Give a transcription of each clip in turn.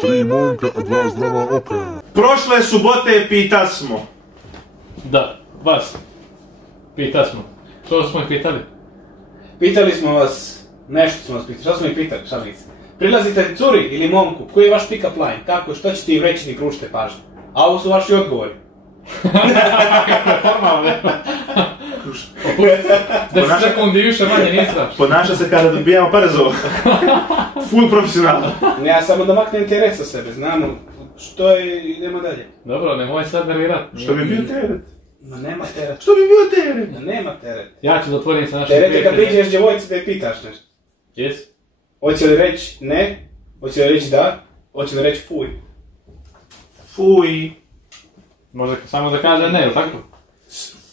Tri momka, dva zdrava oka. Prošle subote pita smo. Da, vas. Pita smo. Što smo ih pitali? Pitali smo vas, nešto smo vas pitali, što smo ih pitali, šalice. Prilazite curi ili momku, koji je vaš pick-up line, kako, što ćete im reći, ni krušite pažnje. A ovo su vaši odgovori. Formalno. 10 sekundi više manje nije strašno. Ponaša se kada dobijamo pare za ovo. Full profesionalno. Ja samo da maknem teret sa sebe, znamo što je, idemo dalje. Dobro, nemoj sad nervirat. Što bi bio teret? Ma nema teret. Što bi bio teret? Ma nema teret. Ja ću da otvorim sa našim Teret je kad prijateljem. priđeš djevojci da je pitaš nešto. Jes? Hoće li reći ne, hoće li reći da, hoće li reći fuj. Fuj. Možda samo da kaže ne, ili tako?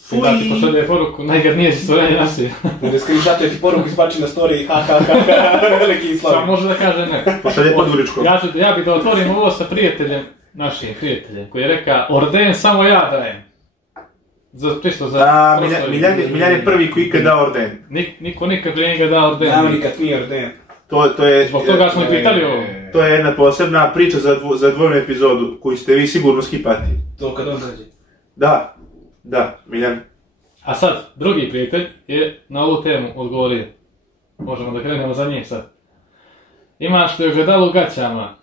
Fuj. Da ti pošalje poruku, najgadnije si stvorenje nasilja. Da screenshotuje ti poruku izbači na story, ha ha ha ha, veliki Samo slavi. može da kaže ne. Pošalje podvoričko. Ja bih da otvorim ovo sa prijateljem, našim prijateljem, koji je rekao, orden samo ja dajem. Čisto za proslavu. Miljan je prvi koji ikad dao orden. Niko nikad prije njega dao orden. Nama nikad nije orden. To je... Zbog toga smo i pitali ovo. To je jedna posebna priča za dvojnu epizodu, koju ste vi sigurno skipati. To kad on dođe. Da, Miljan. A sad, drugi prijatelj je na ovu temu odgovorio. Možemo da krenemo za njih sad. Imaš li ogledalo u gaćama,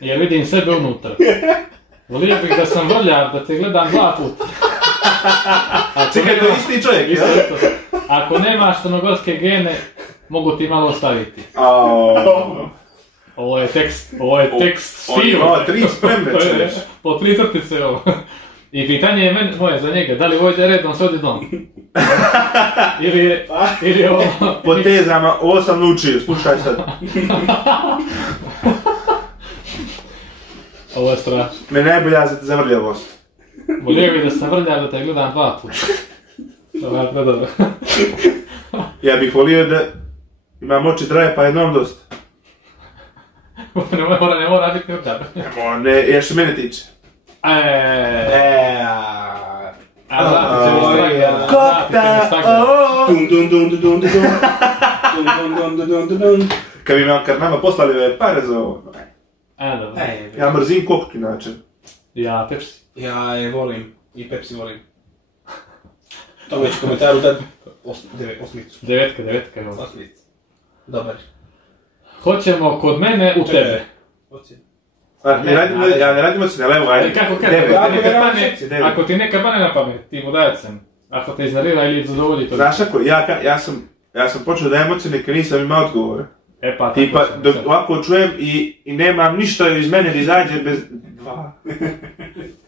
jer vidim sebe unutra. Volio bih da sam vrljav, da te gledam 2 puta. Čekaj, to je isti čovjek, Isto, jel? isto. Ako nemaš crnogorske gene, mogu ti malo ostaviti. Ovo je tekst Steve. Ovo 3 spremne čovječ. Po 3 crtice ovo. I pitanje je moje za njega, da li ovo ide redom s odjednom? Ili je ovo... Po tezama, ovo sam naučio, slušaj sad. Ovo je strašno. Me najbolja za vrljavost. Volio bih da sam vrljav da te gledam 2 puta. To je predobro. Ja bih volio da imam oči traje pa jednom dosta. Ne mora biti vrljav. Ne, jer što mene tiče. Kad bi nama poslali pare za ovo. Ja mrzim koktu inače. Ja Pepsi. Ja je volim i Pepsi volim. To već komentaru dad osmicu. Devetka je ovo. Osmicu. Dobar. Hoćemo kod mene u tebe. Ne radimo se na levo, ajde. Ako ti neka pane na pamet, ti mu dajacem. Ako te iznarira ili zadovolji to. Znaš ako, ja sam počeo da emocije kad nisam imao odgovore. Pa tipa, dok ovako čujem i nemam ništa iz mene da izađe bez 2.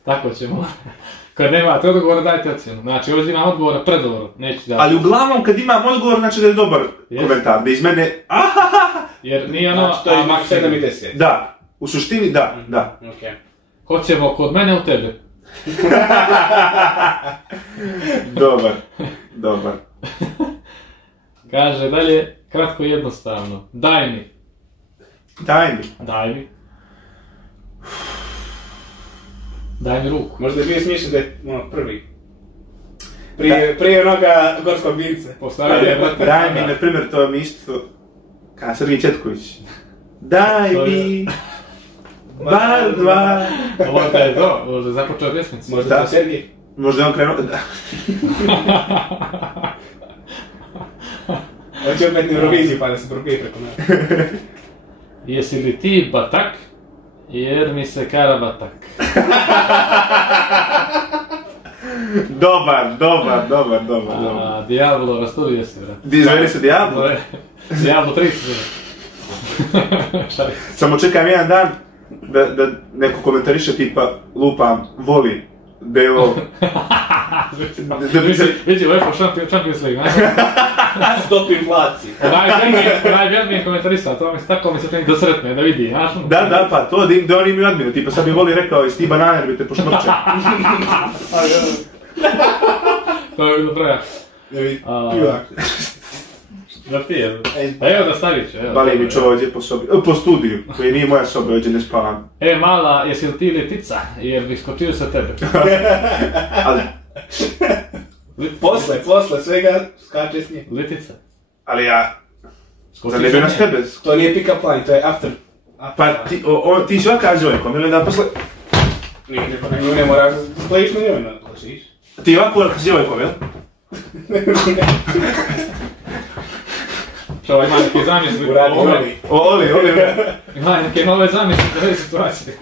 Tako ćemo. Kad nemate odgovora, dajte ocjenu. Znači, ovdje imam odgovor na predgovor, neću dati. Ali uglavnom kad imam odgovor, znači da je dobar komentar, da iz mene... Jer nije ono... Znači, to je između 7 i 10. Da, u suštini da. Okay. Hoćemo kod mene u tebe. Dobar. Kaže dalje, kratko i jednostavno. Daj mi. Daj mi ruku. Možda je bio smiješan da je prvi. Prije onoga gorskog vinca. Daj mi, na primjer, to mi isto... Ka Srgi Četković. Daj mi... Bar 2. Možda je to, možda je započeo pjesmicu. Možda je to Sergij. Možda je on krenuo... Hoće opet na Euroviziju pa da se probije preko nas. Jesi li ti batak? Jer mi se kara batak. Dobar. Diablo rasturio se, vrat. Izveli se Diablo? Diablo 3. Samo čekam jedan dan da neko komentariše tipa lupam, voli, Beo. Vidi, ovo je po Champions League, ne? Stop inflaciji. Najvjernije komentarisao, tako mi se čini dosretno, da vidi, znaš? Da, pa to da oni imaju adminu, tipa sad bi voli rekao i Steve Bananer bi te pošmrče. To je bilo troja. Da ti je. Pa evo da stavit ću. Bali mi čovjeđe po studiju, koji nije moja soba, ovdje ne spavam. Mala, jesi li ti letica? Jer bih skočio sa tebe. Ali... Posle svega skače s njim. Letica. Ali ja... Za ne bi nas tebe. To nije pick-up line, to je after. Pa ti si ovakav s Đojkom, ili da posle... Niko na nju ne moraš da splejiš na njoj, naklašiš. Ti ovako s Đojkom, jel? Što, ima neke zamisli? Oli. Ima neke nove zamisli za ove situacije.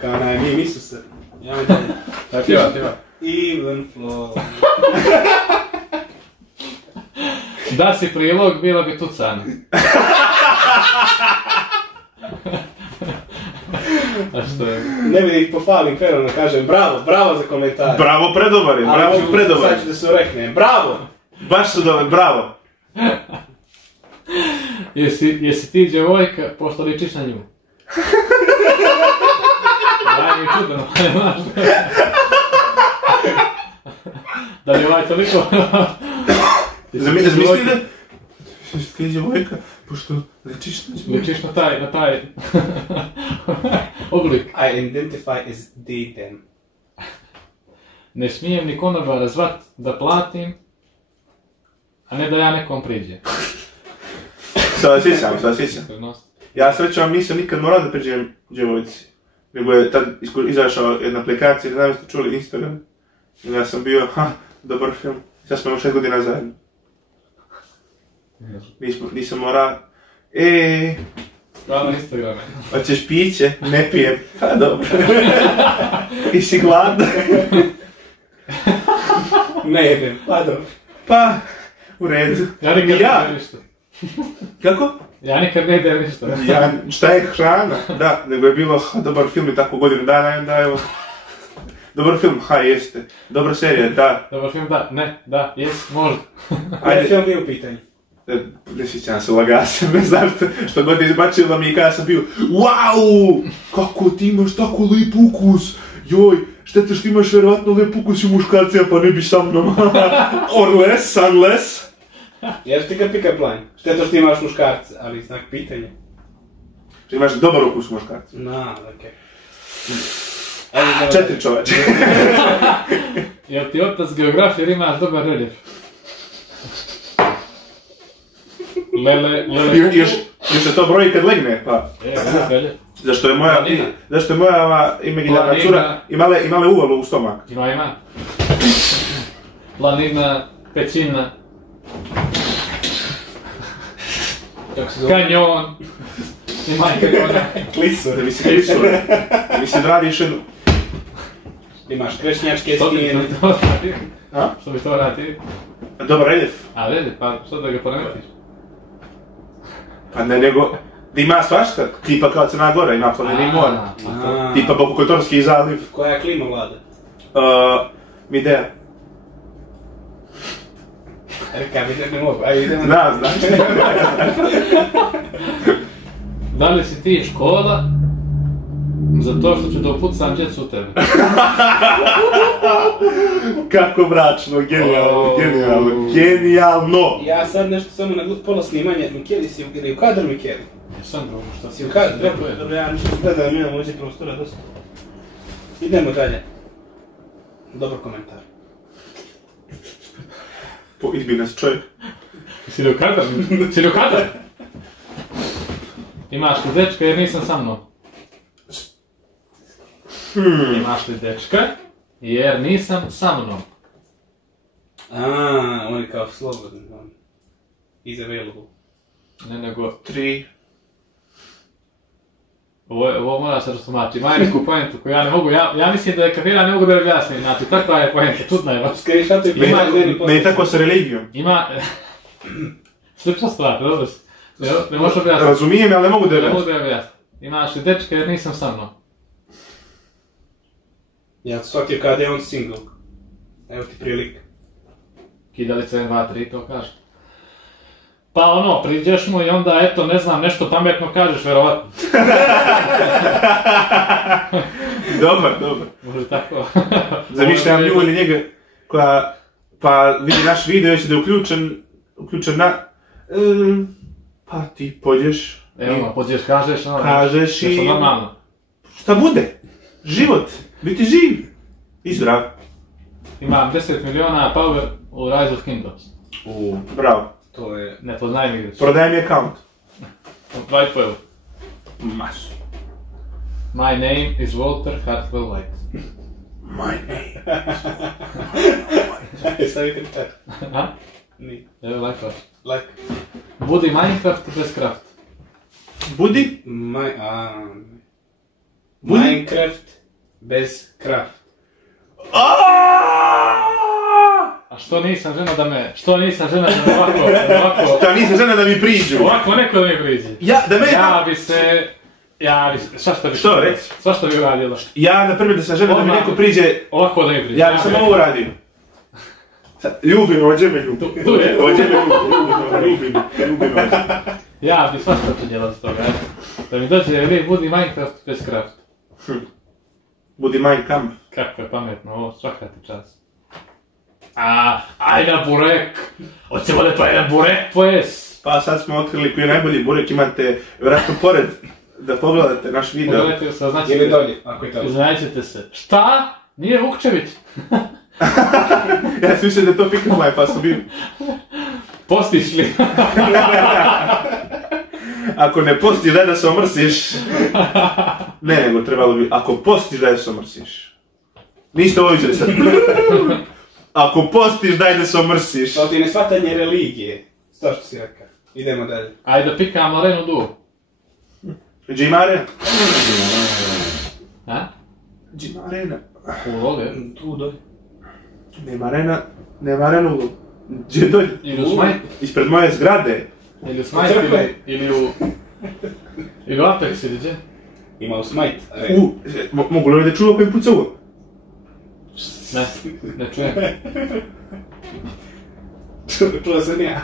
Kao mi Isuse. Ja me dalje. Tjeva. Even flow. Da si prilog, bilo bi tucano. A što je? Ne bi ih pofalim krenom da kažem bravo za komentar. Bravo, predobar je, Sad ću da se ureknem, bravo! Baš su dobar, bravo. Jesi ti djevojka, pošto ličiš na nju? Daj mi čudno, znaš. Da li ovaj toliko... Zamisli da... Ti je djevojka, pošto ličiš na nju. Ličiš na taj... oblik. I identify as they, Ne smijem ni konobara zvat da platim, a ne da ja nekom priđem. Sada sjećam. Ja srećom nisam nikad morao da priđem djevojci. Nego je tad izašao jedna aplikacija, ne znam jeste čuli, Instagram. I ja sam bio, dobar film. Sad smo 6 godina zajedno. Nisam morao. Hvala Instagrame. Hoćeš piće? Ne pijem. Pa dobro. I si gladna? Ne jedem, pa dobro. Pa, u redu. Ja nikad ne jedem ništa. Kako? Ja nikad ne jedem ništa. Šta je hrana? Da, nego je bilo dobar film i tako godinu dana i onda evo. Dobar film, jeste. Dobra serija, da. Dobar film, da, ne, da, jes, možda. Ajde, film bio u pitanju. Ne sjećam se, lagao sam, ne znam što god je izbačilo mi i kada sam bio wow, kako ti imaš tako lijep ukus, joj, šteta što imaš vjerovatno lijep ukus i muškarcija pa ne bi sa mnom, or less, unless. Jer ti ga pick-up line, šteta što imaš muškarca, ali znak pitanja. Što imaš dobar ukus muškarca. Okej. 4 čoveče. Jel ti otac geografije ili imaš dobar reljef? Lele... Još se to broji kad legne, pa. Reljef. Zašto je moja imaginarna cura imala uvalu u stomak. Ima. Planina, pećina. Kanjon. Ima i kanjona. Klisor. Mislim da radiš jednu. Imaš krešnjačke stijene. Što bi to radio? Dobar reljef. A reljef, pa što da ga poremetiš? Pa ne, nego... Da ima svašta, tipa kao Crna Gora, ima planine i more. Tipa Bokokotorski zaliv. Koja klima vlada? Midea. Reka, vidim ne mogu, ajde idemo. Znam. Da li si ti škola za to što ću da upucam djecu u tebe? Kako mračno, genijalno. Ja sad nešto samo na pola snimanja, Mikeli si u kadru, Mikeli? Jesam drugo, što Si u kadru? Dobro, ja nešto gledam, imam ovdje prostora dosta. Idemo dalje. Dobar komentar. Izbi nas čovjek. Si li u kadar? Imaš li dečka jer nisam sa mnom? Imaš li dečka jer nisam sa mnom? On je kao slobodni. Is available. Ne, nego... 3. Ovo mora se rastumači. Ima neku pojentu koju ja ne mogu, ja mislim da je kapira, ne mogu da objasnim. Znači, takva je pojenta, čudna je baš. Skriješati i pojenta. Ne je tako sa religijom. Ima... Slična stvar, dobro si. Ne možeš objasniti. Razumijem, ali ne mogu da objasnim. Imaš li dečka jer nisam sa mnom? Ja to shvatio kada je on single. Evo ti prilika. Kidalica 1, 2, 3, to kaže. Pa priđeš mu i onda, eto, ne znam, nešto pametno kažeš, verovatno. Dobar. Može tako. Zamišljam nju ili njega koja, pa vidi naš video, već da je uključen na... Pa ti pođeš... Evo, pođeš, kažeš i... Nešto normalno. Šta bude? Život. Biti živ. I zdrav. Imam 10 miliona power u Rise of Kingdoms. Bravo. To je... Ne poznajem igricu. Prodaj mi account. 2,5 euro. Mas. My name is Walter Hartwell White. My name. Sad vidite taj. A? Ni. Evo, lako. Like. Budi Minecraft bez craft. Budi? Minecraft bez craft. A što nisam žena da me ovako... Ta nisam žena da mi priđu. Ovako neko da mi priđe. Da me... Što, reci? Svašta bi uradila. Ja, na primjer, da sam žena da mi neko priđe... Ovako da mi priđe. Ja bi sam ovo uradio. Ljubim, ođe me ljubim. Tu je. Ođe me ljubim. Ja bi svašta učinjela za toga. Da mi dođe, budi Minecraft bez craft. Budi Mein Kampf. Kako je pametno, ovo svaka ti čas. Aj na burek! Hoćemo li pa jedan burek, pues? Pa sad smo otkrili koji je najbolji burek, imate vjerojatno pored da pogledate naš video. Pogledajte se, znači... Ili dolje, ako je to. Znaćete se. Šta? Nije Vukčević? Ja sam mislio da je to Pickfly, pa sam bio... Postiš li? Ako ne postiš, daj da se omrsiš. Ne, nego trebalo bi, ako postiš, daj da se omrsiš. Niste ovo vidjeli sad. Ako postiš, daj da se omrsiš. To ti je neshvatanje religije. To što si rekao. Idemo dalje. Ajde da pikamo Arenu Du. Jim Arena. A? Jim Arena. U Lole. Tu dolje. Nema arenu. Gdje dolje? Ili u Smite. Ispred moje zgrade. Ili u Smite ili u Apex ili gdje? Ima u Smite. Mogu li da čuva koji puca uvo? Ne čujem. Čuo sam ja.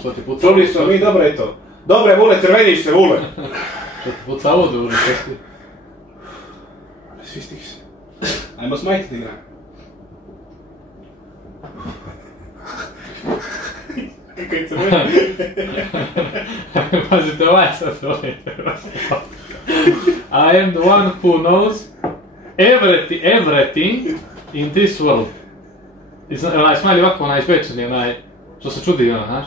Što ti puca? Čuli smo mi, dobro je to. Dobro je, Vule, crveniš se, Vule. Što ti puca ovo duže, što ti? Svi stih se. Ajmo Smite ti igra. Kako je crveni? Pazite, ovaj sad volite. I am the one who knows everything in this world. Smiley ovako, onaj izbečeni, onaj, što se čudi, ono, znaš?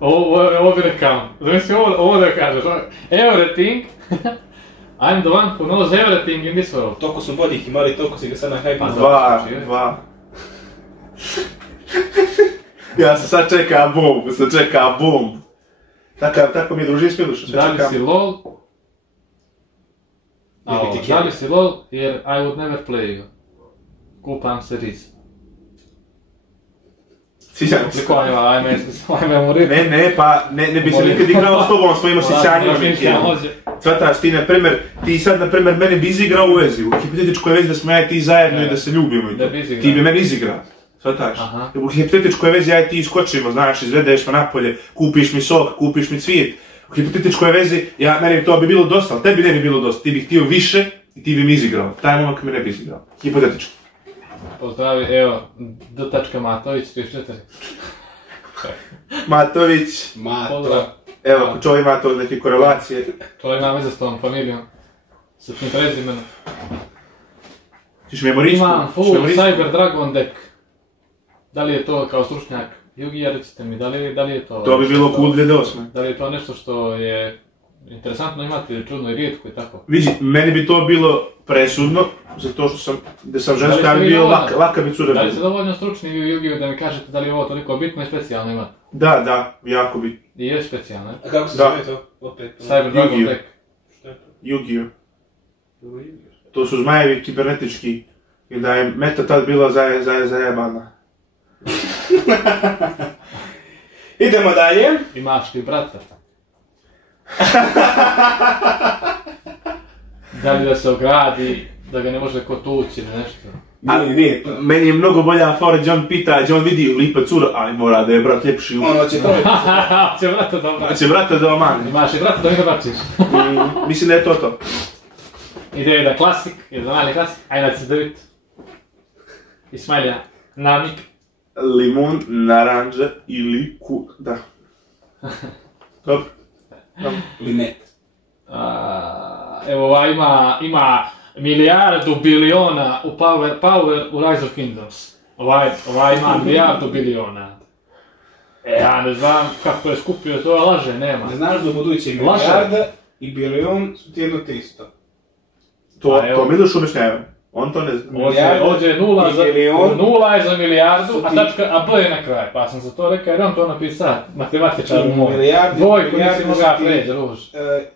Ovo bi rekao, zamisli ovo da kažeš, everything, I'm the one who knows everything in this world. Toliko su boljih imali, toliko si ga sad na hype. Dva. Ja sam sad čekam bombu. Tako mi je druži spilu što sve čekam. Da li si LOL? Da li si LOL, jer I would never play you. Kupam se riz. Sjećam se. Ajme mu reći. Ne bi se nikad igrao s tobom svojim osjećanjima. Cvataš ti, na primjer, ti sad, na primjer, mene bi izigrao u vezi, u hipotetičkoj vezi da smo ja i ti zajedno i da se ljubimo i to. Ti bi mene izigrao. Svataš? U hipotetičkoj vezi ja i ti iskočimo, znaš, izvedeš me napolje, kupiš mi sok, kupiš mi cvijet. U hipotetičkoj vezi, meni to bi bilo dosta, ali tebi ne bi bilo dosta. Ti bi htio više i ti bi mi izigrao. Taj momak me ne bi izigrao. Hipotetički. Pozdravi, evo, D. Matović, 34. Matović. Pozdrav. Evo, ako čovjek ima to neke korelacije. Čovjek ima veze s tom familijom. Sa tim prezimenom. Ćeš memoričku? Imam full Cyber Dragon deck. Da li je to kao stručnjak Yu-Gi-Oh, recite mi, da li je to... To bi bilo cool 2008. Da li je to nešto što je interesantno imati, čudno i rijetko i tako? Vidi, meni bi to bilo presudno, zato što sam ženska, ali bi bio laka bi cura. Da li ste dovoljno stručni u Yu-Gi-Oh da mi kažete da li je ovo toliko bitno i specijalno imati? Da, jako bi. I je specijalno, je? A kako se zove to? Opet. Cyber Dragon deck. Što je to? Yu-Gi-Oh. To su zmajevi kibernetički i da je meta tad bila zajebana. Idemo dalje. Imaš ti brata. Da li da se ogradi, da ga ne može ko tući ili nešto? Ali meni je mnogo bolja fora gdje on pita, gdje on vidi lipa cura, ali mora da je brat ljepši. Ono će to. Će brata da obrati. Će brata da omane. Imaš i brata da mi da bačiš. Mislim da je to. Ide da klasik, jedan mali klasik, ajde da se daviti. Ismailija, namik. Limun, naranđa ili da. Dobro. Limet. Evo ova ima milijardu biliona u Power u Rise of Kingdoms. Ova ima milijardu biliona. Ja ne znam kako je skupio to, laže, nema. Ne znaš da u buduće milijarda i bilion su ti jedno te isto. To Miloš objašnjava. On to ne zna. Ovdje je nula i bilion. nula je za milijardu, a B je na kraju. Pa sam za to rekao jer on to napisao, matematičar u moj. Dvojku nisi mogao preći, Ruž.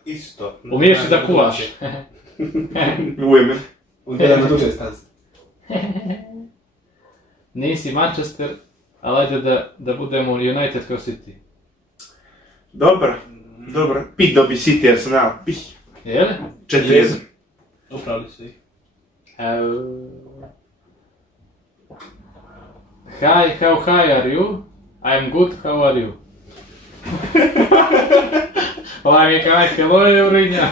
Isto. Umiješ da kuvaš. U ime. U jedan na duže stazi. Nisi Manchester, ali ajde da budemo United kao City. Dobro. Pit dobi City Arsenal. Jel? 4-1. Upravili su ih. Hi, how high are you? I'm good, how are you? Ovaj mi je kao hello Eurinja.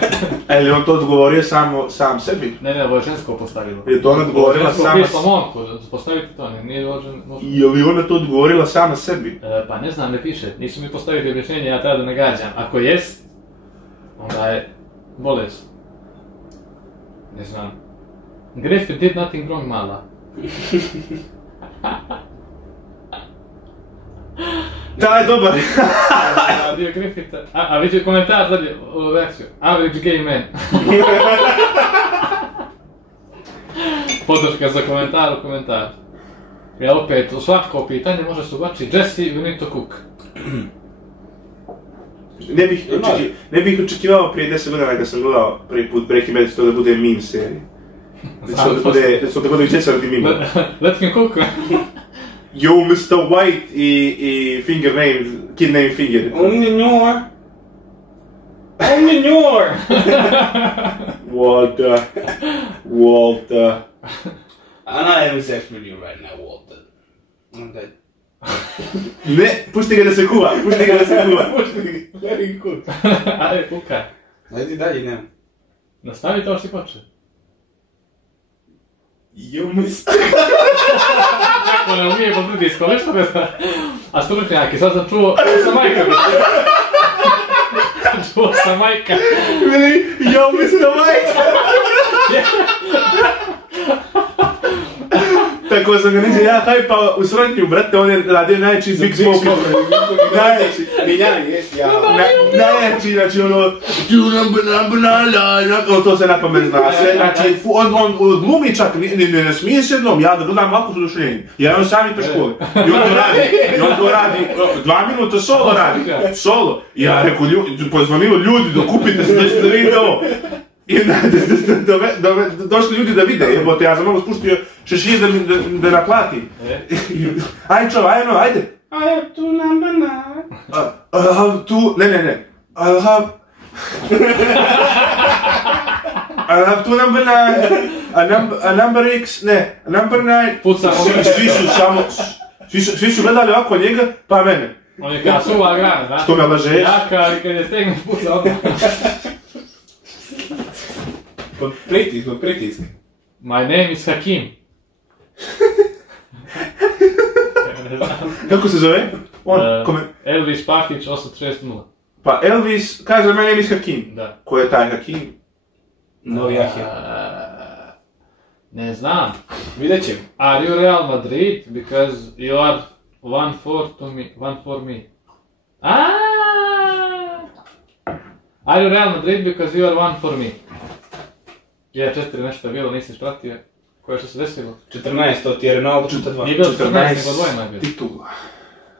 Ali on to odgovorio sam sebi? Ne, ovo je žensko postavilo. Je to ona odgovorila sama sebi? Žensko pisalo momku, postaviti to, nije dođen... Je li ona to odgovorila sama sebi? Pa ne znam, ne piše, nisu mi postavili objašnjenje, ja treba da nagađam. Ako jes, onda je bolest. Ne znam. Griffith did nothing wrong, mala. Da, je dobar. Dio Griffitha. A vidi komentar zadnje, u reakciju. Average gay man. Podrška za komentar u komentar. Ja opet, u svako pitanje može se ubači Jesse, you need to cook. Ne bih očekivao prije 10 godina kad sam gledao prvi put Breaking Bad, to da bude meme serija. Da bude učestvati meme. Let me cook. Yo, Mr. White i finger name, kid name Finger. Only Njor. Walter. And I am sex with you right now, Walter. I'm dead. Ne, pušti ga da se kuva. Very good. Ajde, kukaj. Ajde dalje, nema. Nastavi to što si počeo. Yo, Mr. Kako ne umije po pritisku, nešto ne zna. A stručnjaki, sad sam čuo sa majka. Čuo sam majka. Yo, Mr. White. Tako sam ga niđe ja hajpao u srodnju, brate, on je radio najjači Big Smoke. Najjači. Miljani, jesi ja. Najjači, znači ono, to se napamet zna sve, znači on glumi čak, ne smije se jednom, ja da dodam ovako su dušljenje, jer on sami to školi. I on to radi, 2 minuta solo radi, solo. I ja rekao, pozvanilo ljudi, dokupite se, da vidite ovo. I došli ljudi da vide, jebote, ja sam malo spuštio šešir da naplatim. Ajde čov, ajde. I have 2 number 9. I'll have 2, ne. I'll have 2 number 9, a number X, ne, a number 9. Puca, Svi su gledali ovako njega, pa mene. on je kao suva grana, da? Što me lažeš? Jaka, i kad je stegneš puca odmah. Pritisk. My name is Hakim. Kako se zove? Elvis Pakić 860. Pa Elvis kaže my name is Hakim. Da. Ko je taj Hakim? Novi Jahja. Ne znam. Vidjet ćemo. Are you Real Madrid because you are 1 for me? Are you Real Madrid because you are 1 for me? Je, 4 nešto je bilo, nisi ispratio. Koje što se desilo? 14, to ti je Ronaldo 42. Nije bilo 14, nego dvojeno je bilo. Titula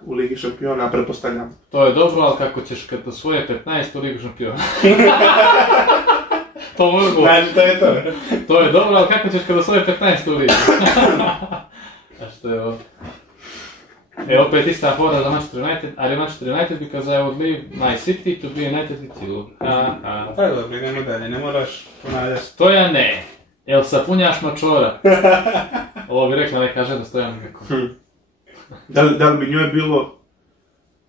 u Ligi šampiona, pretpostavljam. To je dobro, ali kako ćeš kad osvoje 15 u Ligu šampiona? To mogu. Znači, to je to. To je dobro, ali kako ćeš kad osvoje 15 u Ligu? A što je ovo? Opet ista fora za Manchester United, ali Manchester United because I would leave my city to be united with you. To je dobro, idemo dalje, ne moraš ponavljati. Stoja ne, jel sapunjaš mačora? Ovo bi rekla neka žena Stojan neko. Da li bi njoj bilo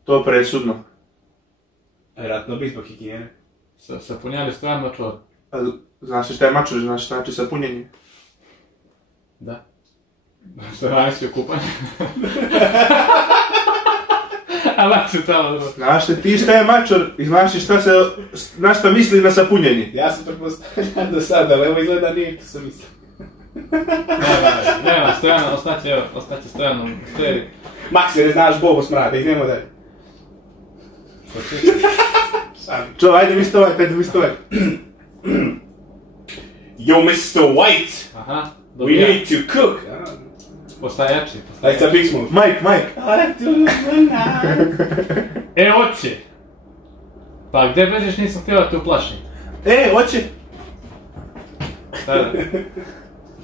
to presudno? Vjerojatno bi zbog higijene. Sapunjali Stojan mačora? Znaš šta je mačor, znaš šta znači sapunjenje? Da. Što raniš u kupanje? Ali se tamo dobro. Znaš li ti šta je mačor i znaš li na šta misli na sapunjenje? Ja sam pretpostavljam do sada, ali evo izgleda nije to sam mislio. Nema, Stojan, ostaće Stojanom seriji. Maksire, znaš Bobo smrade, idemo dalje. Čo, ajde mi stovať. Yo, Mr. White, Aha, we dobija. need to cook. Postaje jači. Like the big smoke. Mike. E, oće! Pa gdje bežeš, nisam htio da te uplašim. Hoće. Tada.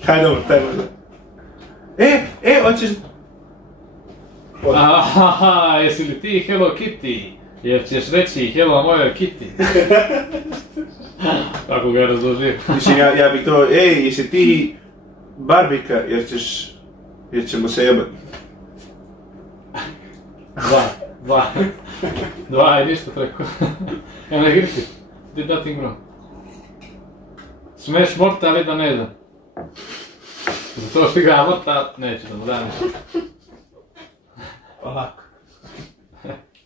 Taj dobro. Hoćeš... Ahaha, jesi li ti Hello Kitty? Jer ćeš reći Hello mojoj Kitty. Kako ga je razložio. Mislim, ja bih to, jesi ti Barbika, jer ćemo se jebat. Dva je ništa preko. Ja ne griši. Did nothing wrong. Smeš Mortal ili da ne znam. Zato što igra Mortal, neću da mu dam ništa. Polako.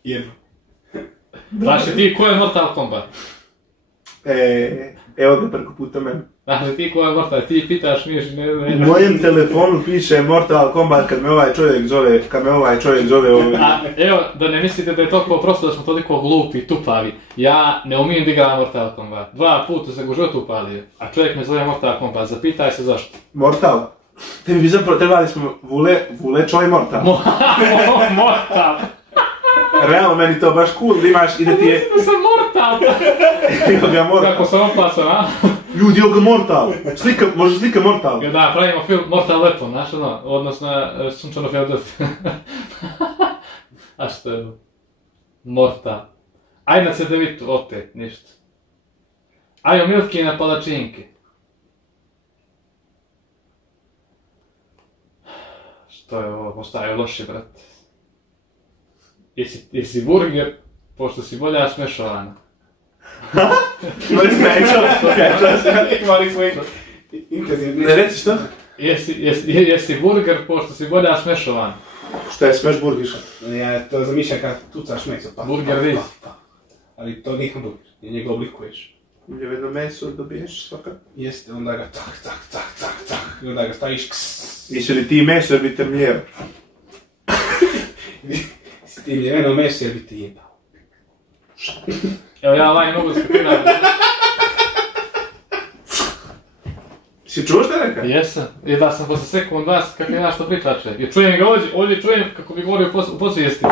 Jedno. Znaš li ti ko je Mortal Kombat? Evo ga preko puta mene. Znaš li ti ko je Mortal? Ti pitaš Miš, ne. U mojem telefonu piše Mortal Kombat kad me ovaj čovjek zove A, evo, da ne mislite da je toliko prosto da smo toliko glupi, tupavi. Ja ne umijem da igram Mortal Kombat. 2 puta se u životu upalio, a čovjek me zove Mortal Kombat. Zapitaj se zašto. Mortal? Tebi bi zapravo trebali smo Vule Čoj Mortal. Mortal! Realno, meni to baš cool da imaš i da ti je... Mislim da sam Mortal! Evo ga Mortal. Kako sam opasan, a? Ljudi, evo ga Mortal. Može slika Mortal. Ja, da, pravimo film Mortal Weapon, znaš ono, odnosno Sunčano Filadelfija. A što je ovo? Mortal. Ajde na CDV-tu, opet, ništa. Ajmo Milkine palačinke. Što je ovo, postaje loše, brate. Jesi burger, pošto si bolja smešovana. Imali smo intenzivni. Ne reci što? Jesi burger, pošto si bolja smešovana. Šta je smeš burgiš? Ja to zamišljam kad tucaš meso. Burger vis. Ali to nije burger, jer njega oblikuješ. Jedno meso dobiješ svaka. Jeste, onda ga tak. I onda ga staviš ks. Jesi li ti meso ili bi te mlijeo? Si ti mljeveno meso jer bi ti jebao. Evo ja ovaj mogu skapiram. Si čuo šta rekao? Jesam. I da sam posle sekund vas kako ja što pričače. Jer čujem ga ovdje čujem kako bi govorio u podsvijesti.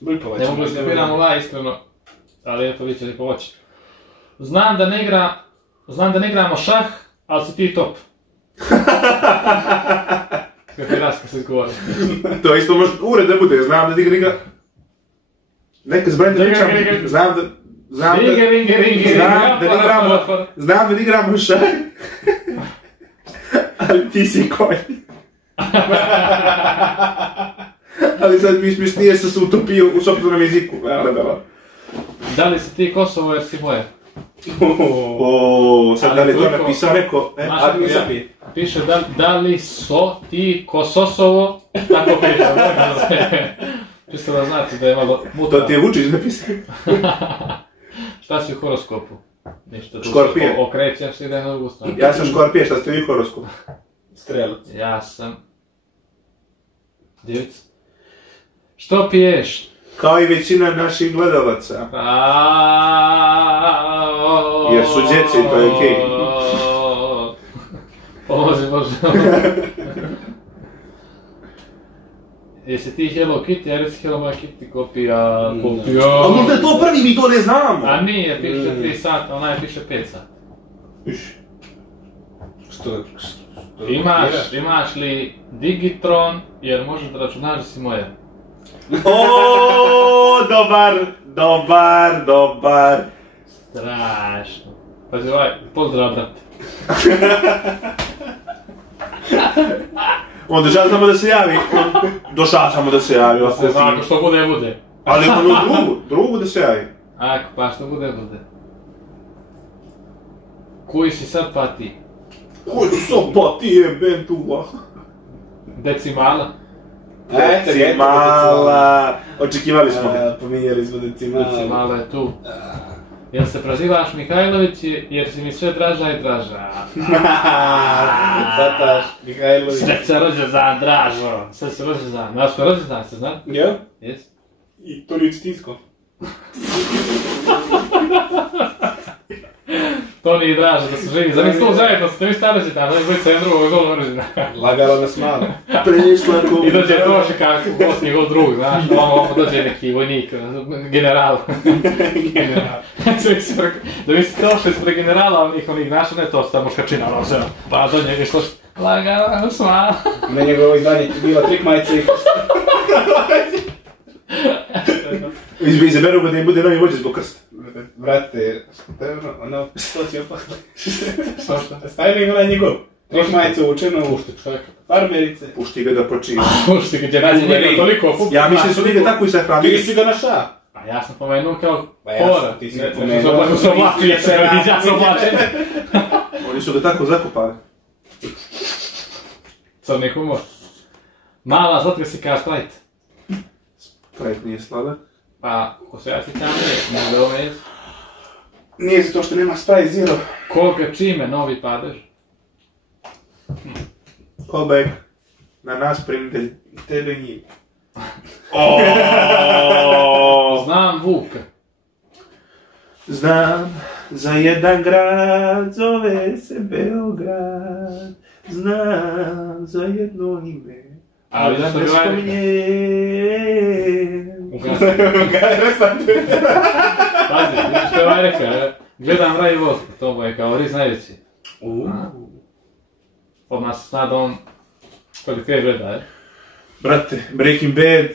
Ne mogu skapiram ovaj iskreno. Ali eto, vi će li pomoći. Znam da ne igramo šah, ali si ti top. Kako je raska se govori. To isto može ured da bude, znam da ti igra... Neka zbrajte pričam, znam da ne igramo šaj, ali ti si konj. Ali sad mi smišnije se utopio u sopstvenom jeziku. Da li si ti Kosovo jer si moje? Sad da li to napisao neko? Piše da li so ti Kosovo, tako piše. Čisto da znate da je malo muta. To ti je Vučić napisao. Šta si u horoskopu? Ništa, tu Škorpije. se okrećeš i da je na drugu stranu. Ja sam Škorpije, šta ste vi horoskop? Strelac. Ja sam... Djevica. Što piješ? Kao i većina naših gledalaca. Jer su djeci, to je okej. Bože. Jesi ti Hello Kitty, ja reci Hello moja Kitty, kopija. A možda je to prvi, mi to ne znamo. A nije, piše 3 sata, ona je piše 5 sata. Što? Imaš li Digitron, jer možeš da računaš da si moja. O, dobar. Strašno. Pazi ovaj, pozdrav brate. On došao samo da se javi. Ako što bude. Ali ono drugu da se javi. Ako pa što bude. Koji si sad pa ti? Koji su pa ti jeben tu? Decimala. Decimala. Očekivali smo. Pominjali smo decimala. Decimala je tu. Jel se prozivaš Mihajlović jer si mi sve draža i draža? Zataš Mihajlović. Sreća rođendan, dražo. Sreća rođendan. Znaš ko je rođendan, se zna? Ja? Jes? I to nije citinsko. To nije draže da se živi. Zamisli to zajedno, ste vi starosti tamo, da je jedan drugog gol mrzina. Lagala nas malo. Prešla ko... I dođe Toši kako u Bosni gol drug, znaš, ovo dođe neki vojnik, general. General. Da vi se Toši ispred generala, onih, znaš, ne to sta muškačina, ono sve, pa do njega što lagala nas malo. Na njegovo izdanje bila trik majice i... Izaberu ga da im bude novi vođe zbog krsta. Brate, ono, što će opak? Stavili ga na njegov. Trik majice učeno u uštu. Farmerice. Pušti ga da počine. Pušti ga gdje nađe njega toliko puta. Ja mislim su ga tako i sahranili. Ti si ga našao. Pa ja sam pomenuo kao Pa ja pora. ti si ga pomenuo. Kako se oblači, ja sam oblačen. Oni su ga tako zakopali. Crni humor. Mala, zato si kao Sprite. Sprite nije sladak. Pa, ko se ja sjećam nije, možda ovo je. Nije zato što nema Sprite Zero. Koga čime novi padež? Callback. Na nas primitelj. Tebe njim. Znam Vuka. Znam za jedan grad, zove se Beograd. Znam za jedno ime. Ali da što ne je ovaj spominjem. Pazi, vidiš što je ovaj rekao, gledam Ray Wolf, to mu je kao Riz najveći. Od nas zna da on kvalitet gleda, je? Brate, Breaking Bad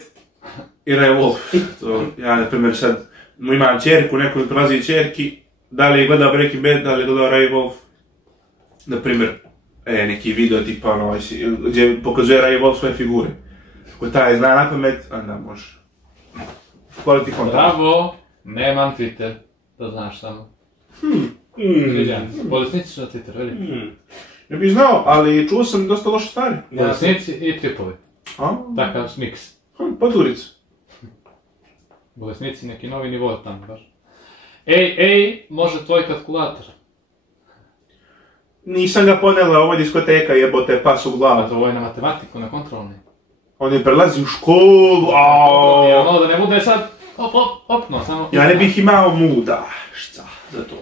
i Ray Wolf. To, ja, na primjer, sad imam čerku, neko mi prolazi čerki, da li je gledao Breaking Bad, da li je gledao Ray Wolf. Na primjer, neki video tipa ono, gdje pokazuje Ray Wolf svoje figure. Ako taj zna na pamet, onda može. Quality content. Bravo, nemam Twitter, da znaš samo. Sviđam se, bolesnici su na Twitter, vidi? Ne bih znao, ali čuo sam dosta loše stvari. Bolesnici i tripovi, A? takav miks. Poduricu. Bolesnici neki novi nivo tamo, baš. Ej, može tvoj kalkulator. Nisam ga ponela, ovo je diskoteka, jebote, pas u Pa glavu. to ovo je na matematiku, na kontrolni. On je prelazi u školu, Ono da ne bude sad, opno, samo... Ja ne bih imao muda, šta, za to.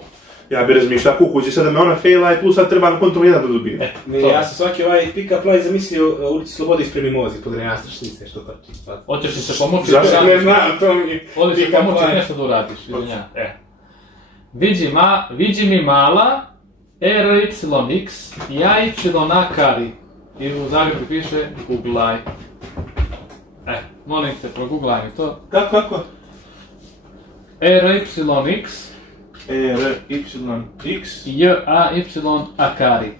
Ja bi razmišljao kuku, će sad da me ona faila i plus sad treba na kontrol 1 da dobijem. Ne, ja sam svaki ovaj pick-up line zamislio ulici Slobode ispred Mimozi, pod Renastrašnice, što to čisto. Hoćeš li se pomoći? Zašto? Ne znam, to mi je... Ovdje se pomoći nešto da uradiš, izvinja. Viđi mi mala, RYX i AY akari. I u Zagrebu piše googlaj. Molim te, progooglaj mi to. Kako? RYX RYX i AY akari.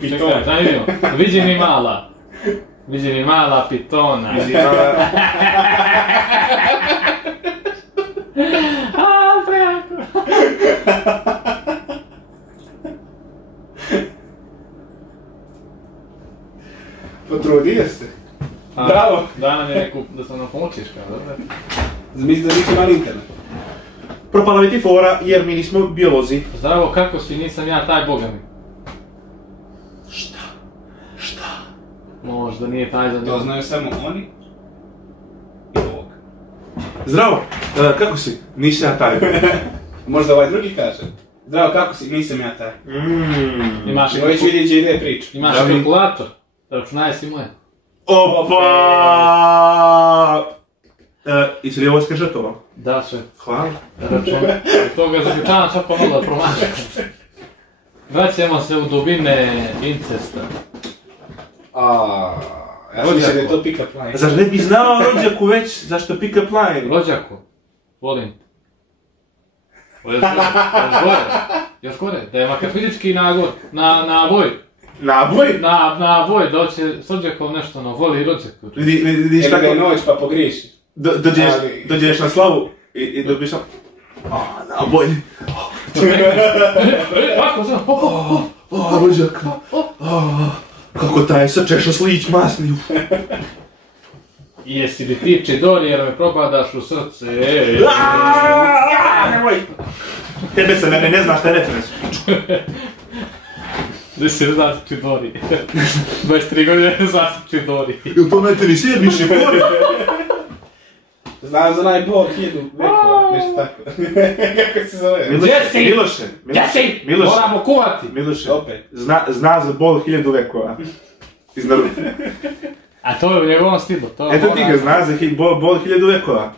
Čekaj, daj vidimo. Viđi mi mala pitona. Prejako. Potrudio se. Bravo! Da nam je neku, da sam nam pomoćiš kao, dobro? Mislim da nisam imali internet. Propala mi ti fora jer mi nismo biolozi. Zdravo, kako si, nisam ja taj boga mi. Šta? Možda nije taj za To njega. znaju samo oni i ovog. Zdravo, kako si? Nisam ja taj. Možda ovaj drugi kaže. Zdravo, kako si? Nisam ja taj. Imaš Ovo već vidjet će ide priču. Imaš Da mi- kalkulator, računaj si moje. Opa! Jesi li ovo skržatovao? Da sve, Hvala. račun. Toga zaključavam svako malo da promašam. Vraćamo se u dubine incesta. Ja sam mislio da je to pick-up line. Zar ne bi znao rođaku već zašto pick-up line? Rođaku, volim te. Još gore, da je makar fizički na voj. Naboj? Na voj, da hoće s rođakom nešto, no voli rođaku. Vidiš Ili tako, da je noć pa pogriješi. dođeš na slavu i dobiš sam... Naboj. Ovako, znam, Rođak. Kako taj sačešao slić masni. Jesi li ti Čidor jer me probadaš u srce? Nemoj. Tebe se mene ne znaš šta je referens. Gdje si zastupču Dori? 23 godine zastupču Dori. Jel to najte ni sedmiši pori? Znam za najbol 1000 vekova, nešto tako. Kako se zove? Jesse! Miloše. Jesse! Miloše. Moramo kuvati! Miloše. Opet. Zna za bol 1000 vekova. Iz Naruto. A to je u njegovom stilu. To Eto ti ga zna za bol 1000 vekova.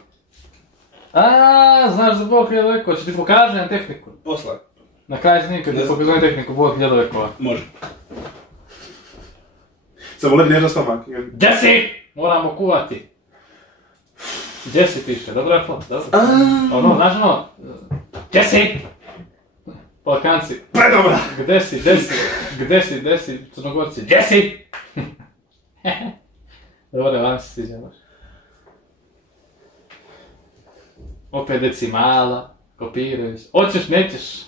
A, znaš za bol 1000 vekova, ću ti pokažem tehniku. Posla. Na kraju snimka ti pokazujem tehniku bol 1000 vekova. Može. Samo lepi nježna stomak. Jesse! Moramo kuvati. Jesse piše, dobro je fot, dobro. Ono, znaš ono, Jesse! Balkanci. Predobra! Gde si, Crnogorci, Jesse! Dobro, vam se sviđa baš. Opet decimala, kopiraju se. Hoćeš, nećeš.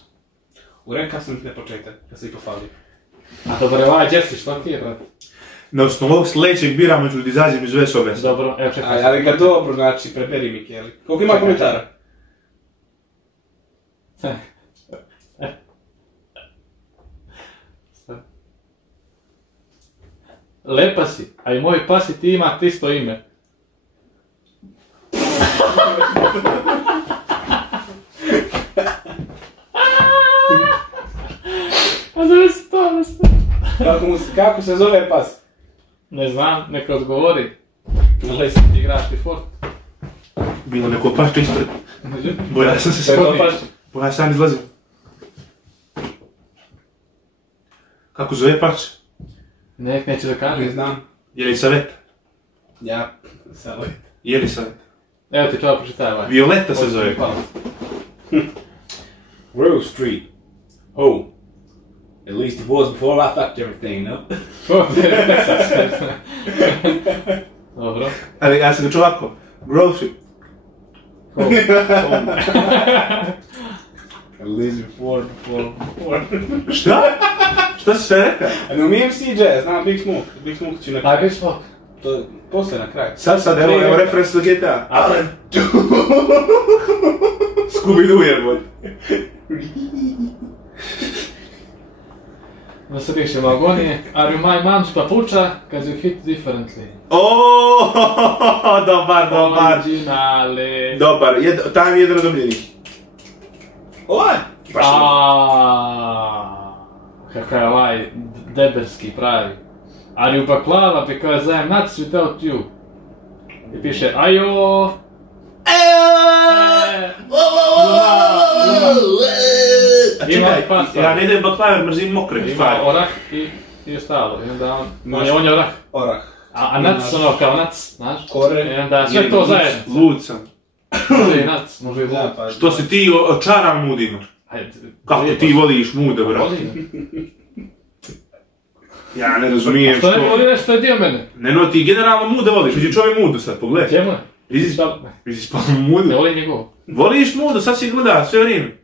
U reka sam ne početak, kad se i pofalio. A dobro je ovaj Jesse, što ti je, brate? Na osnovu ovog sljedećeg biramo ću da izađem iz ove sobe. Dobro, evo čekaj. Ali ga dobro, znači, preperi mi, Kelly. Koliko ima komentara? Lepa si, a i moj pas i ti ima isto ime. A zove se to, Kako se zove pas? ne znam, neka odgovori. Lesi. Igraš ti fort. Bilo neko pašče ispred. Boja sam se To je to sklonio. paš. Boja sam izlazim. Kako zove pašče? Neće da Ne kaže. znam. Je li saveta? Ja, samo. Je li saveta? Evo ti čovjek pročitaj ovaj. Violeta se zove. Hvala. Rose Street. Oh. At least it was before I fucked everything, no? To je Texas. Dobro. Ali ja sam ga čuo ovako. Grove Street. At least before. Šta? Šta si sve rekao? A ne umijem CJ, znam Big Smoke. Big Smoke ću na A kraju. gdje smo? To je posle na kraju. Sad, evo referens do GTA. Alan. Scooby-Doo jebot. Da se pišemo agonije. Are you my mom's papuča? Cause you hit differently. Oooo, dobar. Originale. Dobar, tam je jedan od omiljenih. Ovaj! Kakav je ovaj deberski pravi. Are you baklava because I am nuts without you? I piše ajo. Ima pas. Ja ne idem baklave, mrzim mokre Ima stvari. orah i ostalo. I onda on je orah. Orah. A nuts ono kao nuts, znaš? Koren. I onda sve to zajedno. Lud sam. Može i nuts, može i lud. Da, pa... Što si ti očaran mudima? Ajde, Kako lijepo. ti voliš muda, brate? Volim. Ja ne razumijem Što ne što... voli nešto je dio mene? Ne no, ti generalno muda voliš, vidi čovjek mudu sad, pogledaj. Čemu je? Vidi spavno Ne mudu. volim njegovo. Voliš mudu, sad si gleda sve vrijeme.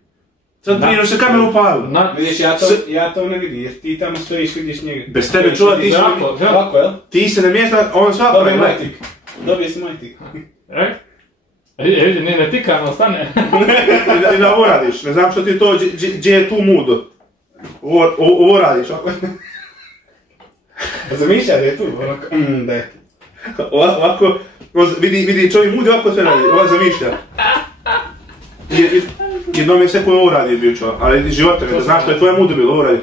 Sad prije se kameru upalila. Nuts. Vidiš, ja to ne vidim, jer ti tamo stojiš, vidiš njega. Bez tebe čuva ti se... Žako, žako. Ovako, jel? Ti se ne mjesta, on svako Dobije ne moj gleda. tik. Dobije si moj tik. Vidi, ne tikano, stane. I da ovo radiš, ne znam što ti to, gdje je tu mudo. Ovo radiš, ovako. Zamišlja da je tu, onako, da je. Ovako, vidi čovjek mudi, ovako sve radi, ovo zamišlja. Jednom je sve koje ovo radi bio čovjek, ali života ne, da znaš što je tvoje mudo bilo, ovo radi.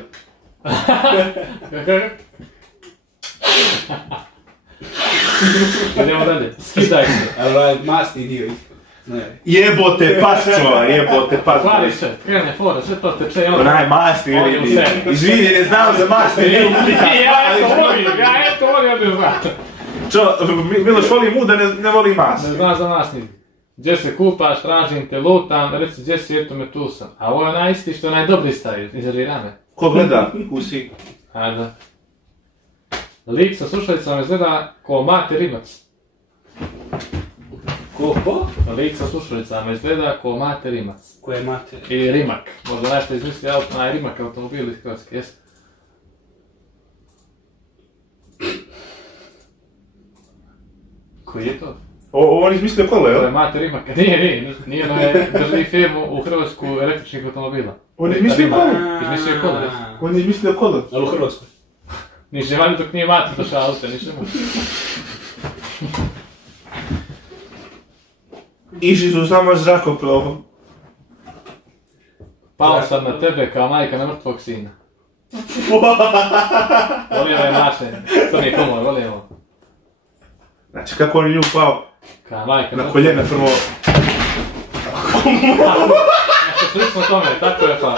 Idemo dalje, skidaj se. Ali ovaj masni dio ispod. Ne. Jebote pasčova, jebote Hvali pasčova. se, krene fora, sve to teče i ono. Onaj masni Ovdje u vidi. sebi. Izvini, ne znam za masni vidi. Ja eto volim, ja bi znao. Miloš voli muda, ne voli mas. Ne znaš za nas nigdje. Gdje se kupaš, tražim te, lutam, reci gdje si, eto me tu sam. A ovo je onaj isti što je najdobri stavio, izolirane. Ko gleda? Kusi. Ajde. Lik sa slušalicama izgleda ko Mate Rimac. Ko? Lik sa slušalicama izgleda ko Mate Rimac. Ko je mater? Ili Rimak. Možda nešto izmisli onaj Rimak automobil iz Hrvatske, jeste? Koji je to? On izmislio kolo, To je jel? mater Rimak. Nije ono je drži firmu u Hrvatsku električnih automobila. On je izmislio kolo. Izmislio je kolo, res. On je izmislio kolo. Ali u Hrvatskoj. Ništa vali dok nije mater došao auto, ništa mu. Išli su samo zrakoplovom. Pao sam na tebe kao majka na mrtvog sina. Volio je mašenje. To nije humor, volio. Znači, kako on je nju pao? Kao majka Na koljena prvo. Nešto slično tome, tako je pa.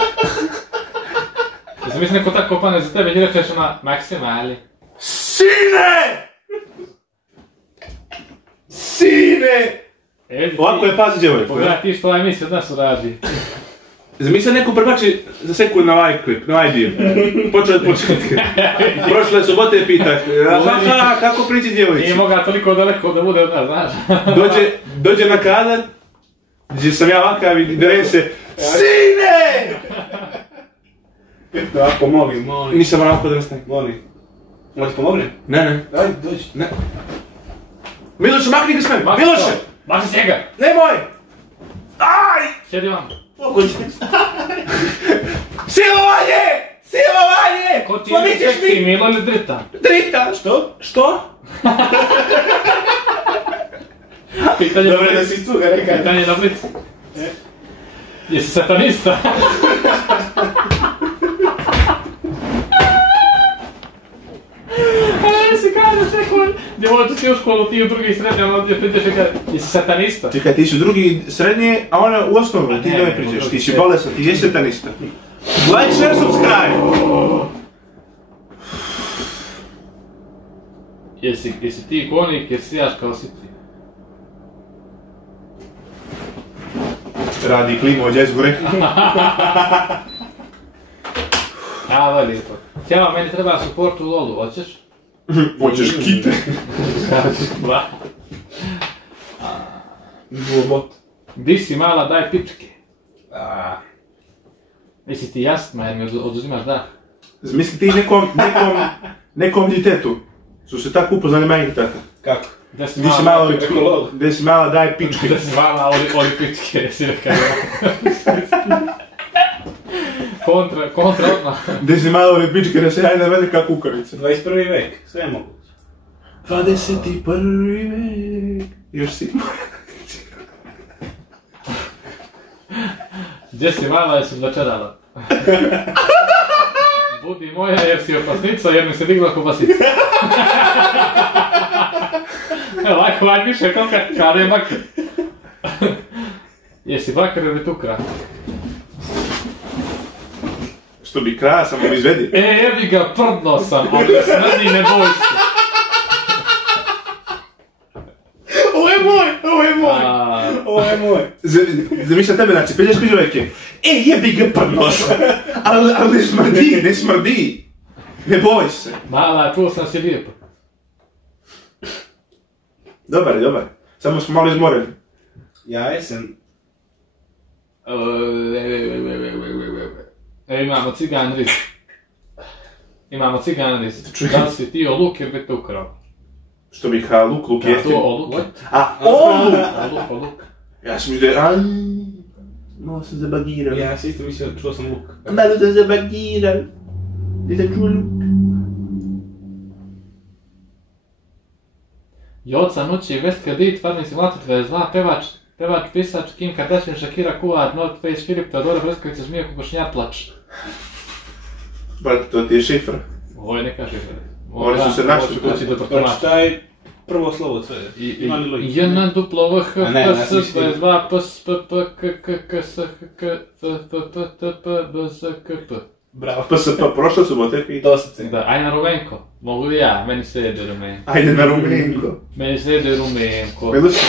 Jesi misli neko tako pane za tebe i rečeš ona maksimali. Sine! Sine! Ovako je pazi djevojko. Pogledaj ti što ovaj misli od nas uradi. Zamisli neko prebači za sekund na ovaj klip, na ovaj dio. Počeo od početka. Prošle subote pitak. Aha, kako prići djevojci? Nije mogao toliko daleko da bude od nas, znaš. Dođe na kadar, gdje sam ja ovakav i dajem se Sine! Ovako, molim. Nisam onako da ne stajem. Molim. Moći pomognem? Ne. Ajde, dođi. Ne. Miloše, makni ga s mene! Miloše! Maši njega! Nemoj! Aj! Sjedi vam. Silovanje! Silovanje! Ko ti Pomićeš je seksi, mi! Milo ili Drita? Drita! Što? Što? Pitanje Dobro da si cuga, rekaj. Pitanje na blicu. Jesi satanista? Si kaže sekund, djevojče si u školu, ti u drugi srednje, ono gdje prideš i kaže, jesi satanista? Čekaj, ti su drugi srednje, a ona u osnovu, ti ne priđeš, ti si bolesan, ti jesi satanista. Like, share, subscribe! Jesi ti konik jer sijaš kao siti? Radi klimu od jezgore. A, lijepo. Ćao, meni treba support u lolu, hoćeš? Hoćeš kite. Ba. Bot. Di si mala, daj pičke. Jesi ti jasma jer mi oduzimaš dah? Zamisli ti nekom djetetu. Su se tako upoznali majke tata. Kako? Gdje si Gdje si mala, malo, gdje si mala daj pičke. gdje si mala, oli pičke, jesi rekao. Kontra odmah. Gdje si malo ove pičke, da se jajna velika kukavica. 21. vek, sve je moguće. 21. vek. Još si. Gdje si mala, jesi začarala. Budi moja jer si opasnica, jer mi se digla kobasica. Ovako više kada je bakar. Jesi bakar ili tukra? Što bi kraja, samo mi izvedi. Jebi ga, prdno sam, ali smrdi ne boj se. Ovo je moj. Zamišljam tebe, znači, peđeš kod čovjeke. Jebi ga prdnosa. Ali ne smrdi. Ne boj se. Mala, čuo sam si lijepo. Dobar je. Samo smo malo izmoreni. Ja jesam. Imamo cigan riz. Da li si ti o luk ili bi te ukrao? Što bi kao luk Ja jeftin. to o luk. O luk. Ja sam mislio, malo sam zabagirao. Ja sam isto mislio, čuo sam luk. Malo sam zabagirao. Nisam čuo luk. Joca noći, West Kredit, Farni Simulator 22, pevač, pisač, Kim Kardashian, Shakira, Kuat, North Face, Filip, Teodora, Breskovica, Zmija, Kukošnja, Plač. Brate, to ti je šifra. Ovo je neka šifra. Oni su se našli. Pročitaj prvo slovo sve. Ima li logike? J duplo V, H, A ne, P, ja sam S, 22, P, S, P, P, K, K, K, S, H, K, F, P, P, T, P, B, S, K, P. Bravo. PSP, prošle subote i... Doslovce. Da, aj na Rumenko. Mogu li ja? Meni se jede Rumenko. Ajde na Rumenko. Meni se jede Rumenko. Miluši,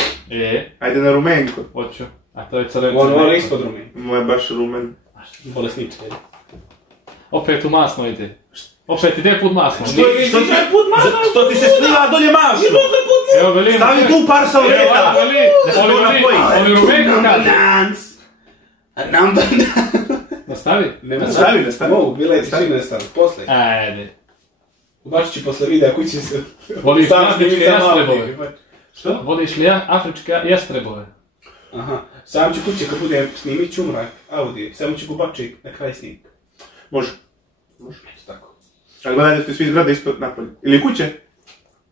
Ajde na Rumenko. Hoću. A to je crven. On voli ispod rumi. Moje baš rumen. Bolesničke. Opet u masno ide. Opet ide put masno. Što ti se sliva dolje mašu? Evo velim. Stavi tu par salveta. Oli Rumenko kaže. Number. Nastavi? Nastavi. Mogu, bila je tišina nestanu. Posle. Ajde. Ubašit ću posle videa kući se... Voli francuske jastrebove. Što? Voliš li afričke jestrebove? Aha, sam ću kuće kad budem snimit čumrak, audio, samo ću gubačik na kraj snimka. Može. Eto tako. A gledajte ste svi iz grada ispod napolje. Ili kuće?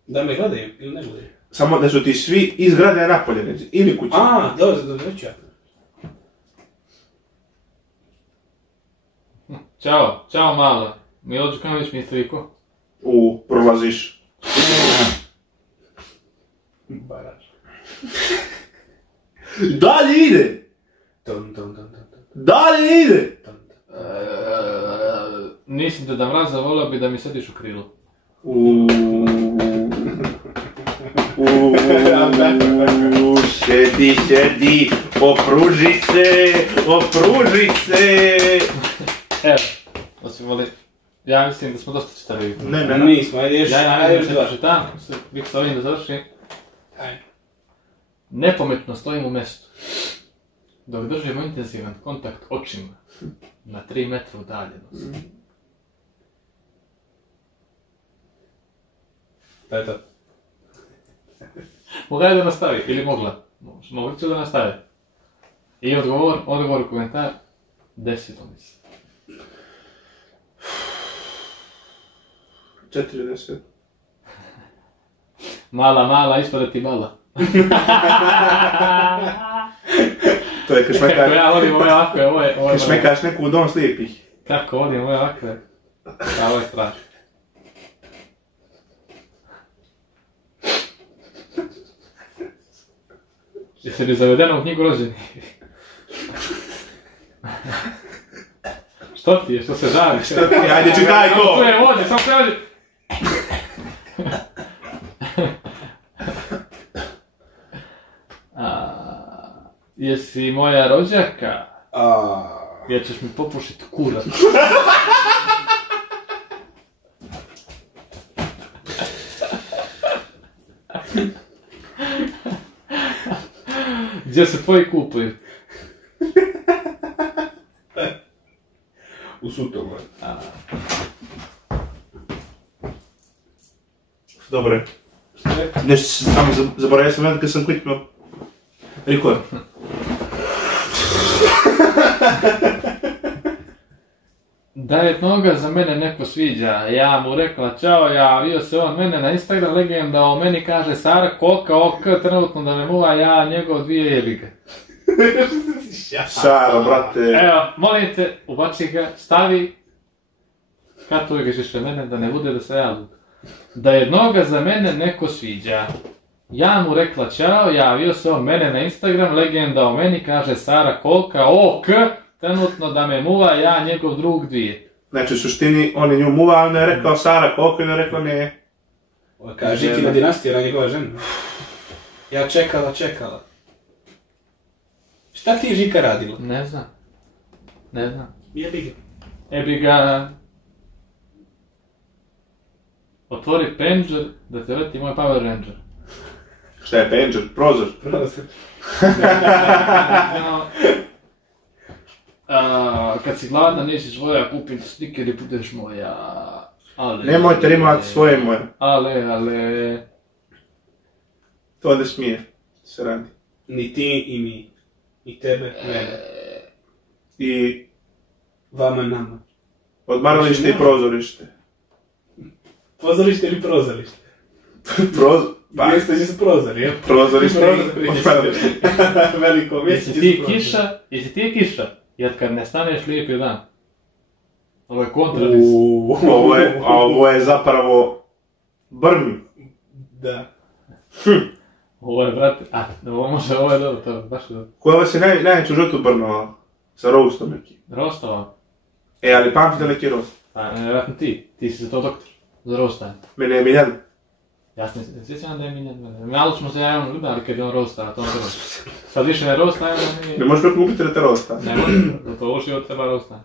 Da me gledaju ili ne gledaju? Samo da su ti svi iz grada napolje, neđe. Ili kuće. A, dobro, ću ja. Ćao mala. Milo Đukanović mi je striko. Prolaziš. Baraž. Dalje ide! Dalje ide! Nisam te da mraza, volio bi da mi sediš u krilu. Šedi, opruži se! Evo, osim voli, ja mislim da smo dosta čitali. Ne. Nismo, ajde još, Ja još dva. čitam, bih s ovim da završim. Ajde. Nepometno stojim u mjestu, dok držimo intenzivan kontakt očima na 3 metra udaljenosti. To je to. Mogla je da nastavi, ili mogla? Mogli ću da nastavi. I odgovor, komentar, desilo mi se. 40. Mala, ispada ti mala. To je kad Kako ja volim ove ovakve, ovo je... šmekaš neku u dom slijepih. Kako volim ove ovakve. Da, ovo je strašno. Jesi li zavedena u knjigu rođenih? Što ti je, što se žališ? Ajde, čitaj Samo to! tu je ovdje, samo tu je ovdje! Jesi moja rođaka? Jer ćeš mi popušiti kurac. Gdje se tvoji kupuju? U Sutovu. Dobro je. Što je? Nešto samo zaboravio sam jedan kad sam kliknuo. Rekord. Da je noga za mene neko sviđa, ja mu rekla čao, javio se on mene na Instagram, legenda o meni kaže Sara kolka ok, trenutno da me muva, ja njegov 2 jebiga. Sara, brate. Evo, molim te, ubaci ga, stavi, katuje ga više mene, da ne bude da se ja lud. Da je noga za mene neko sviđa. Ja mu rekla čao, javio se on mene na Instagram, legenda o meni kaže Sara kolka ok, trenutno da me muva, ja njegov drug 2. Znači, u suštini, on je nju muva, on je rekao Sara koliko i on je rekao ne. Kaže ti na dinastiju, na njegova žena. Ja čekala. Šta ti je Žika radila? Ne znam. Jebi ga. Ebi ga... Otvori penđer da te leti moj Power Ranger. Šta je penđer? Prozor? Kad si gladna nećeš voja, kupim ti sniker i budeš moja. Ale... Nemojte rimati svoje moje. Ale... To da smije se radi. Ni ti i mi. I tebe, mene. I Vama, nama. odmaralište i prozorište. Pozorište ili prozorište? Mjesto gdje su prozori, jel? Prozorište i odmaralište. Veliko mjesto Jesi gdje ti su prozori. kiša? Jesi ti kiša? Jer kad ne staneš lijep je dan. Ovo je kontradis. Ovo je zapravo brn. Da. Ovo je, brate, ovo je dobro, to je baš dobro. Koja vas je najveću žrtvu brnova? Sa roastom neki. Rostova. Ali pamtite neki roast. Pa, nevjerojatno ti si za to doktor. Za rostanje. Mene je Miljan. Ja se ne sjećam da je Miljan. Malo smo se javno gledali kad je on roastao, to on dobro. Sad više ne roastaje, onda nije... Ne možeš preko kupiti da te roasta. Ne može, zato ovo život treba roastaje.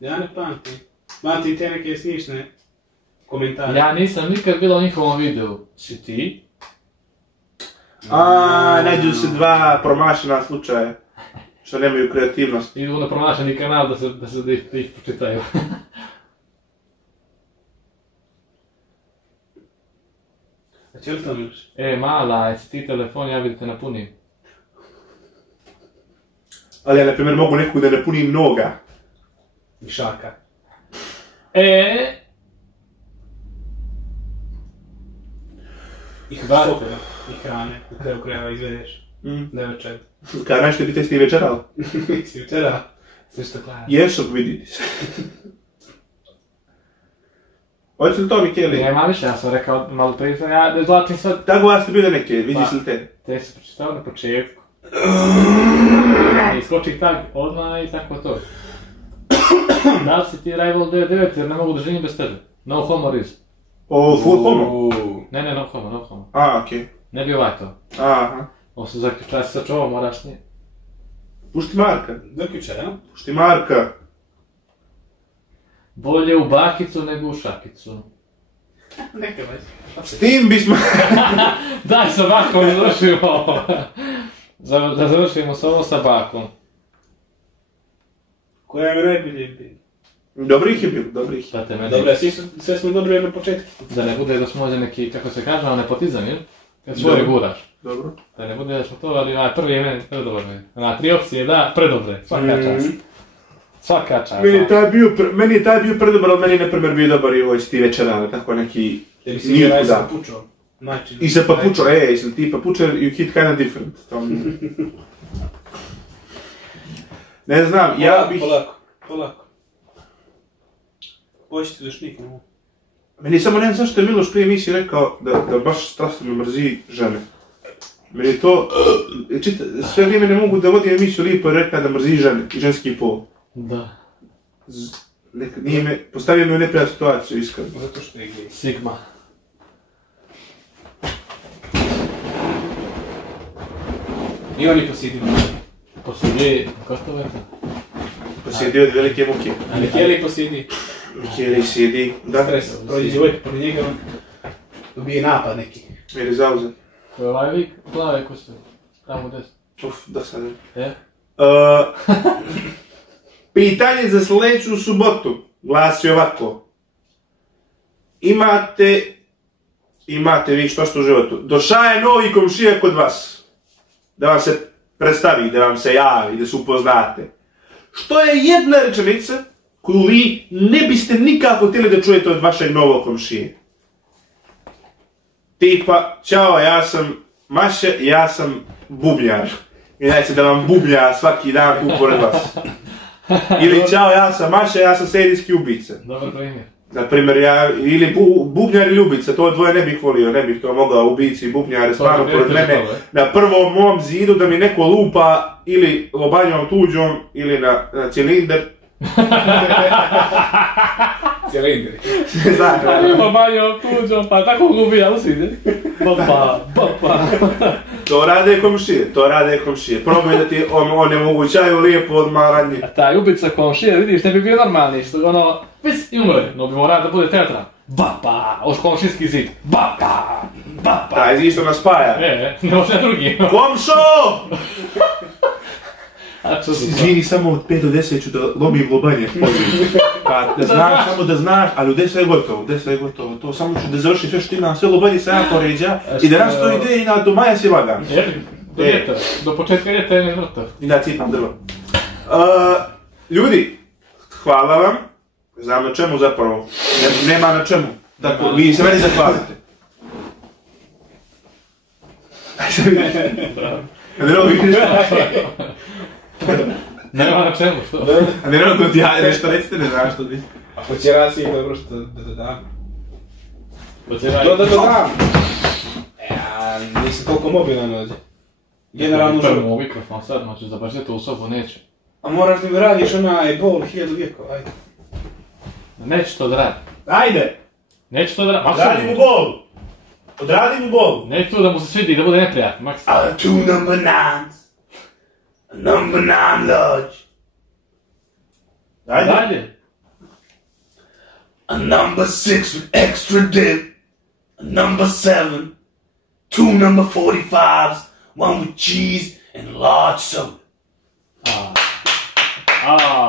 Ja ne pamtim. Pamtim te neke smišne komentare. Ja nisam nikad bila u njihovom videu. Si ti? Nađu se dva promašena slučaja. Što nemaju kreativnost. Idu na pronašeni kanal da ih počitaju. A će li to miš? Mala, jesi ti telefon, ja vidite napunim. Ali ja, na primjer, mogu nekog da napunim noga. Mišaka. I sope, i hrane, na kraju krajeva izvedeš. Ne večer. Kada nešto bi te s ti večerali? Si večera? Sve što klada. Jesu, vidite se. Hoće li to, Mikeli? Nema više, ja sam rekao malo prije, ja ne zlačim sad. Tako vas ste bile neke, vidiš li te? Te se pročitao na početku. Iskoči tak odmah i tako to. Da li si ti Rival 99 jer ne mogu da živim bez tebe? No homo riz. O, full homo? Ne, no homo. A, okej. Ne bi ovaj to. Aha. Ovo se zaključaj se sačuvao, moraš nije. Pušti Marka. Zaključaj, ja? Pušti Marka. Bolje u bakicu nego u šakicu. Neka već. S tim bismo... Daj sa bakom da završimo. Da završimo s ovo sa bakom. Koja mi najbolje bi? Dobrih je bilo, dobrih. Šta te meni? Dobre, sve smo dobri na početku. Da ne bude da smo ovdje neki, kako se kaže, nepotizam, jel? Kad svoje guraš. Dobro. Da ne bude da smo to, ali prvi je meni predobre. Tri opcije, da, predobre. Svaka čast. Svaka čast. Meni je taj bio predobar, ali meni je na primjer bio dobar i ovaj Steve Večera, tako neki... Tebi si igra sa papučom. I sa papučom, jesam ti papučer, you hit kinda different. Ne znam, ja bih... Polako. Početi dušnik, ne mogu. Meni samo ne znam zašto je Miloš prije emisiji rekao da baš strastveno mrzi žene. Meni je to... sve vrijeme ne mogu da vodim emisiju lijepo i rekao da mrzi žene i ženski pol. Da. Postavio me u neprijatnu situaciju, iskreno. Zato što je gej. Sigma. I oni posjedio. Posjedi, gotovo je to. Posjedio od velike muke. A Mikeli posjedi. Mikeli sjedi, da. Stres, prođe djevojka pored njega, on dobije napad neki. Jer je zauzet. To je ovaj lik plave kosti. Tamo desno. Da sad ne. E? Pitanje za sljedeću subotu glasi ovako. Imate vi što u životu. Došao je novi komšija kod vas. Da vam se predstavi, da vam se javi, da se upoznate. Što je jedna rečenica koju vi ne biste nikako htjeli da čujete od vašeg novog komšije? Tipa, ćao, ja sam Maše, ja sam bubnjar. I dajte da vam bubnja svaki dan tu pored vas. Ili ćao, ja sam Maša, ja sam serijski ubica. Dobar primjer. Naprimjer, ili bubnjar ili ubica, to dvoje ne bih volio, ne bih to mogao ubici i bubnjare stvarno pored mene na prvom mom zidu da mi neko lupa ili lobanjom tuđom ili na cilinder. Cilindir. Znaš, Lobanjom tuđom, pa tako gubi, ali si ide. Bapa. to rade komšije. Probaj da ti onemogućaju lijepo odmaranje. A taj ubica komšije, vidiš, ne bi bio normalni, što ono, vis i umre, no bi morao da bude teatran. Bapa, oš komšijski zid, bapa. Taj zid što nas spaja. Ne može drugi. Komšo! A čo Izvini, samo od 5 do 10 ću da lomim lobanje. Da znaš, samo da znaš, ali u 10 je gotovo, to samo ću da završim sve što imam, sve lobanje sam ja poređa i da nas to ide i do maja si lagan. Do ljeta, do početka ljeta je mrtav. I da cipam drvo. Ljudi, hvala vam, znam na čemu zapravo, nema na čemu, tako, vi se meni zahvalite. Nema na čemu, što? A ne kod ja nešto recite, ne znaš što bi. A počeraci je dobro što da dodam. Počeraj. To da dodam. Nisam toliko mobilan ovdje. Generalno Prvo uživam. u mikrofon sad, znači zabačete u sobu, neće. A moraš da mi radiš onaj bol 1000 vijekova, ajde. Neće to da radi. Ajde, Neće to da radi. odradi mu bolu. Odradi mu bolu. Neće to da mu se svidi, da bude neprijatno, maksimalno. Two number nines. Number 9 large. Ajde. Dalje. A number 6 with extra dip. A number 7. 2 number 45s. 1 with cheese and a large soda. Ah.